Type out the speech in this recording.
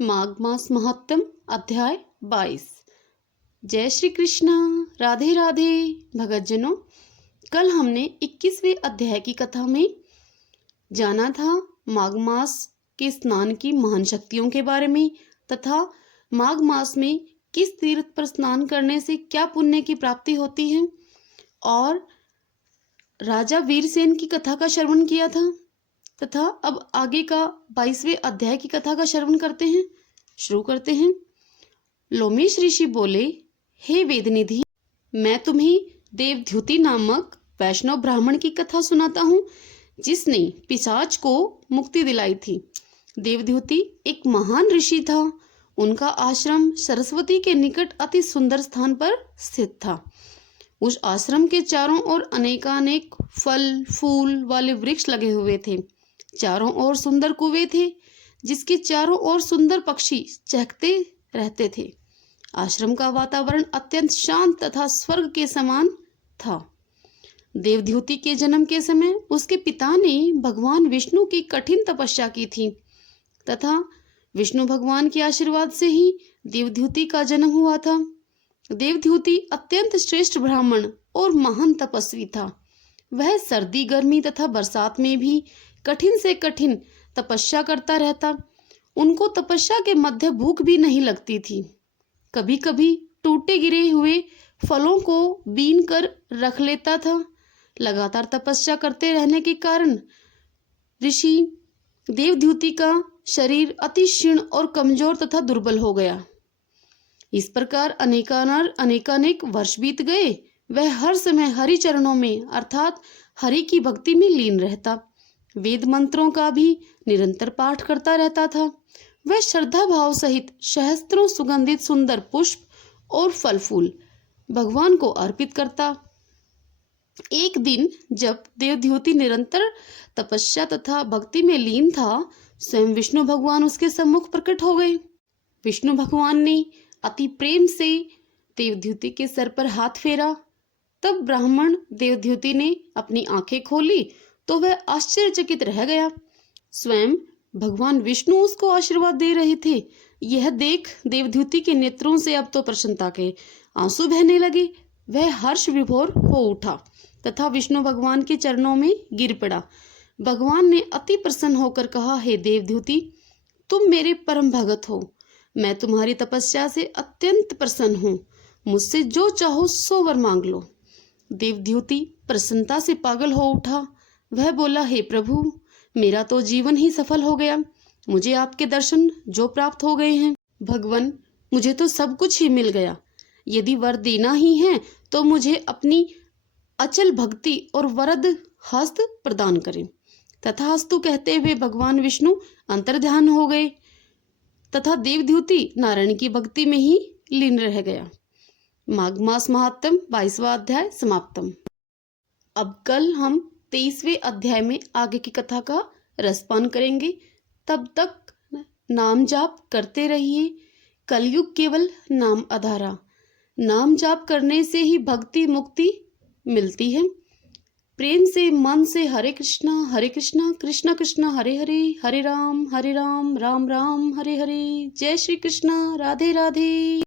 माघ मास महात्म अध्याय 22। जय श्री कृष्णा। राधे राधे भगतजनों, कल हमने 21वें अध्याय की कथा में जाना था माघ मास के स्नान की महान शक्तियों के बारे में तथा माघ मास में किस तीर्थ पर स्नान करने से क्या पुण्य की प्राप्ति होती है, और राजा वीरसेन की कथा का श्रवण किया था तथा अब आगे का 22वें अध्याय की कथा का श्रवण करते हैं। शुरू करते हैं। लोमेश ऋषि बोले, हे वेदनिधि, मैं तुम्हें देवद्युति नामक वैष्णव ब्राह्मण की कथा सुनाता हूँ जिसने पिशाच को मुक्ति दिलाई थी। देवद्युति एक महान ऋषि था। उनका आश्रम सरस्वती के निकट अति सुंदर स्थान पर स्थित था। उस आश्रम के चारों ओर अनेकानेक फल फूल वाले वृक्ष लगे हुए थे। चारों ओर सुंदर कुएं थे जिसके चारों ओर सुंदर पक्षी चहकते रहते थे। आश्रम का वातावरण अत्यंत शांत तथा स्वर्ग के समान था। देवद्युति के जन्म के समय उसके पिता ने भगवान विष्णु की कठिन तपस्या की थी तथा विष्णु भगवान के आशीर्वाद से ही देवद्युति का जन्म हुआ था। देवद्युति अत्यंत श्रेष्ठ ब्राह्मण और महान तपस्वी था। वह सर्दी गर्मी तथा बरसात में भी कठिन से कठिन तपस्या करता रहता। उनको तपस्या के मध्य भूख भी नहीं लगती थी। कभी कभी टूटे गिरे हुए फलों को बीन कर रख लेता था। लगातार तपस्या करते रहने के कारण ऋषि देवद्युति का शरीर अति क्षीण और कमजोर तथा दुर्बल हो गया। इस प्रकार अनेकानेक वर्ष बीत गए। वह हर समय हरि चरणों में अर्थात हरि की भक्ति में लीन रहता। वेद मंत्रों का भी निरंतर पाठ करता रहता था। वह श्रद्धा भाव सहित सहस्त्रों सुगंधित सुंदर पुष्प और फल फूल भगवान को अर्पित करता। एक दिन जब देवद्युति निरंतर तपस्या तथा भक्ति में लीन था, स्वयं विष्णु भगवान उसके सम्मुख प्रकट हो गए। विष्णु भगवान ने अति प्रेम से देवद्युति के सर पर हाथ फेरा। तब ब्राह्मण देवद्युति ने अपनी आंखें खोली तो वह आश्चर्यचकित रह गया। स्वयं भगवान विष्णु उसको आशीर्वाद दे रहे थे। यह देख देवद्युति के नेत्रों से अब तो प्रसन्नता के आंसू बहने लगे। वह हर्ष विभोर हो उठा तथा विष्णु भगवान के चरणों में गिर पड़ा। भगवान ने अति प्रसन्न होकर कहा, हे देवद्युति, तुम मेरे परम भगत हो। मैं तुम्हारी तपस्या से अत्यंत प्रसन्न हूँ। मुझसे जो चाहो सो वर मांग लो। देवद्युति प्रसन्नता से पागल हो उठा। वह बोला, हे प्रभु, मेरा तो जीवन ही सफल हो गया। मुझे आपके दर्शन जो प्राप्त हो गए हैं। भगवान, मुझे तो सब कुछ ही मिल गया। यदि वर देना ही है तो मुझे अपनी अचल भक्ति और वरद हस्त प्रदान करें। तथास्तु कहते हुए भगवान विष्णु अंतर्ध्यान हो गए तथा देवद्युति नारायण की भक्ति में ही लीन रह गया। माघ मास महात्म 22वां अध्याय समाप्तम। अब कल हम 23वें अध्याय में आगे की कथा का रसपान करेंगे। तब तक नाम जाप करते रहिए। कलयुग केवल नाम आधारा। नाम जाप करने से ही भक्ति मुक्ति मिलती है। प्रेम से मन से हरे कृष्णा कृष्णा कृष्णा हरे हरे, हरे राम राम राम हरे हरे। जय श्री कृष्णा। राधे राधे।